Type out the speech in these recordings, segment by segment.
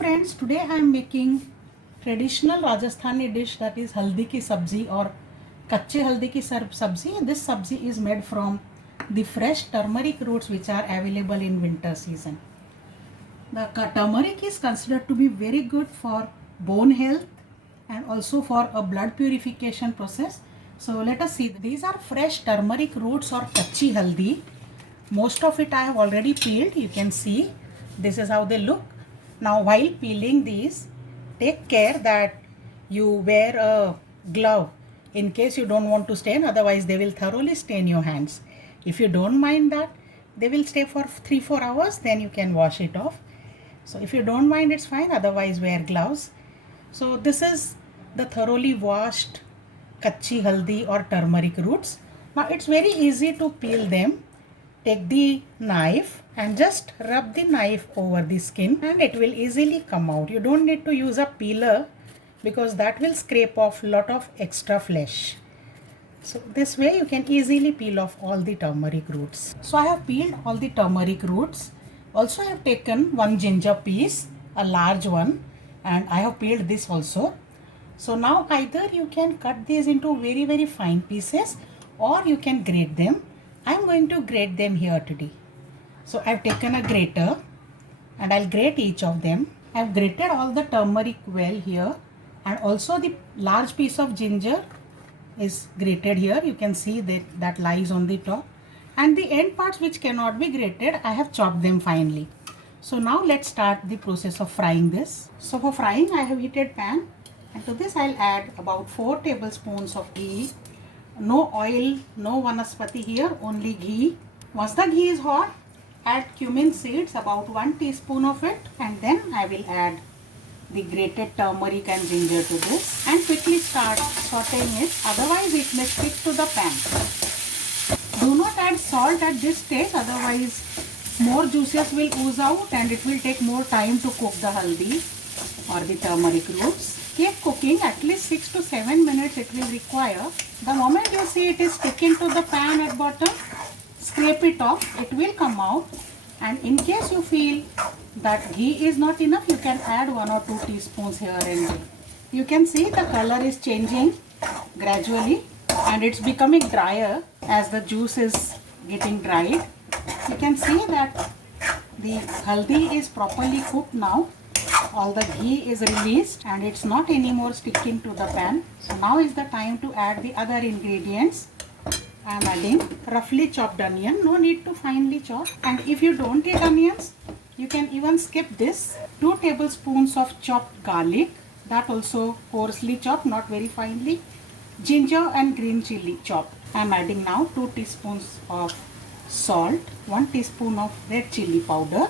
friends, today I am making traditional Rajasthani dish, that is haldi ki sabzi or Kachhi Haldi ki sabzi. This sabzi is made from the fresh turmeric roots which are available in winter season. The turmeric is considered to be very good for bone health and also for a blood purification process. So let us see. These are fresh turmeric roots or Kachhi Haldi. Most of it I have already peeled. You can see this is how they look. Now while peeling these, take care that you wear a glove in case you don't want to stain, otherwise they will thoroughly stain your hands. If you don't mind that, they will stay for 3-4 hours, then you can wash it off. So if you don't mind, it's fine, otherwise wear gloves. So this is the thoroughly washed Kachhi Haldi or turmeric roots. Now it's very easy to peel them. Take the knife and just rub the knife over the skin and it will easily come out. You don't need to use a peeler because that will scrape off lot of extra flesh. So this way you can easily peel off all the turmeric roots. So I have peeled all the turmeric roots. Also I have taken one ginger piece, a large one, and I have peeled this also. So now either you can cut these into very fine pieces or you can grate them. I am going to grate them here today. So I have taken a grater and I'll grate each of them. I have grated all the turmeric well here, and also the large piece of ginger is grated here. You can see that lies on the top, and the end parts which cannot be grated, I have chopped them finely. So now let's start the process of frying this. So for frying, I have heated pan, and to this I'll add about 4 tablespoons of ghee. No oil, no vanaspati here, only ghee. Once the ghee is hot, add cumin seeds, about 1 teaspoon of it, and then I will add the grated turmeric and ginger to this and quickly start sauteing it, otherwise it may stick to the pan. Do not add salt at this stage, otherwise more juices will ooze out and it will take more time to cook the haldi or the turmeric roots. Keep cooking, at least 6 to 7 minutes it will require. The moment you see it is sticking to the pan at bottom, scrape it off, it will come out. And in case you feel that ghee is not enough, you can add 1 or 2 teaspoons here and there. You can see the color is changing gradually and it's becoming drier as the juice is getting dried. You can see that the haldi is properly cooked now. All the ghee is released and it's not anymore sticking to the pan. So now is the time to add the other ingredients. I am adding roughly chopped onion, no need to finely chop. And if you don't eat onions, you can even skip this. 2 tablespoons of chopped garlic, that also coarsely chopped, not very finely. Ginger and green chili chopped. I am adding now 2 teaspoons of salt, 1 teaspoon of red chili powder,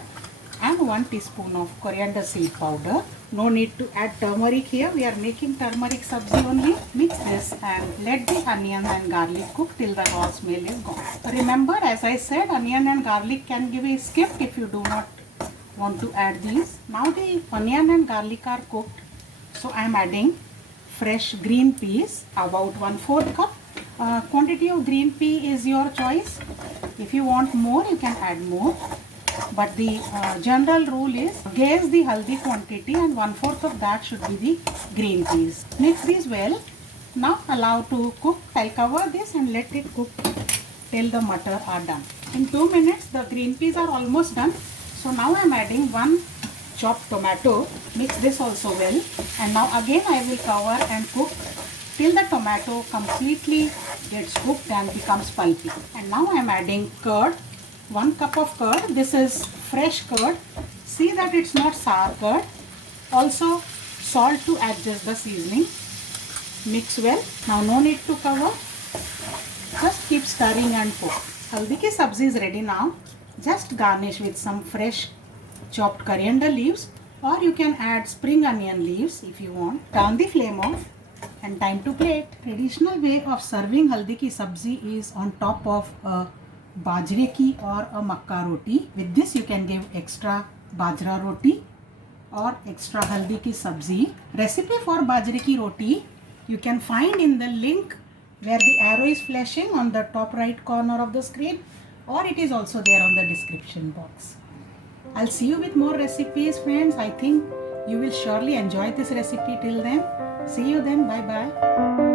and 1 teaspoon of coriander seed powder. No need to add turmeric here, we are making turmeric sabzi only. Mix this and let the onion and garlic cook till the raw smell is gone. Remember, as I said, onion and garlic can be skipped if you do not want to add these. Now the onion and garlic are cooked, so I am adding fresh green peas, about 1/4 cup. Quantity of green pea is your choice. If you want more, you can add more. But the general rule is gauge the haldi quantity and 1/4 of that should be the green peas. Mix these well. Now allow to cook. I'll cover this and let it cook till the mutter are done. In 2 minutes the green peas are almost done. So now I am adding 1 chopped tomato. Mix this also well. And now again I will cover and cook till the tomato completely gets cooked and becomes pulpy. And now I am adding curd. 1 cup of curd. This is fresh curd. See that it's not sour curd. Also salt to adjust the seasoning. Mix well. Now no need to cover. Just keep stirring and cook. Haldi ki sabzi is ready now. Just garnish with some fresh chopped coriander leaves, or you can add spring onion leaves if you want. Turn the flame off and time to plate. Traditional way of serving haldi ki sabzi is on top of a bajre ki or a makka roti. With this you can give extra bajra roti or extra haldi ki sabzi. Recipe for bajre ki roti you can find in the link where the arrow is flashing on the top right corner of the screen, or it is also there on the description box. I'll see you with more recipes, friends. I think You will surely enjoy this recipe. Till then, see you then. Bye bye.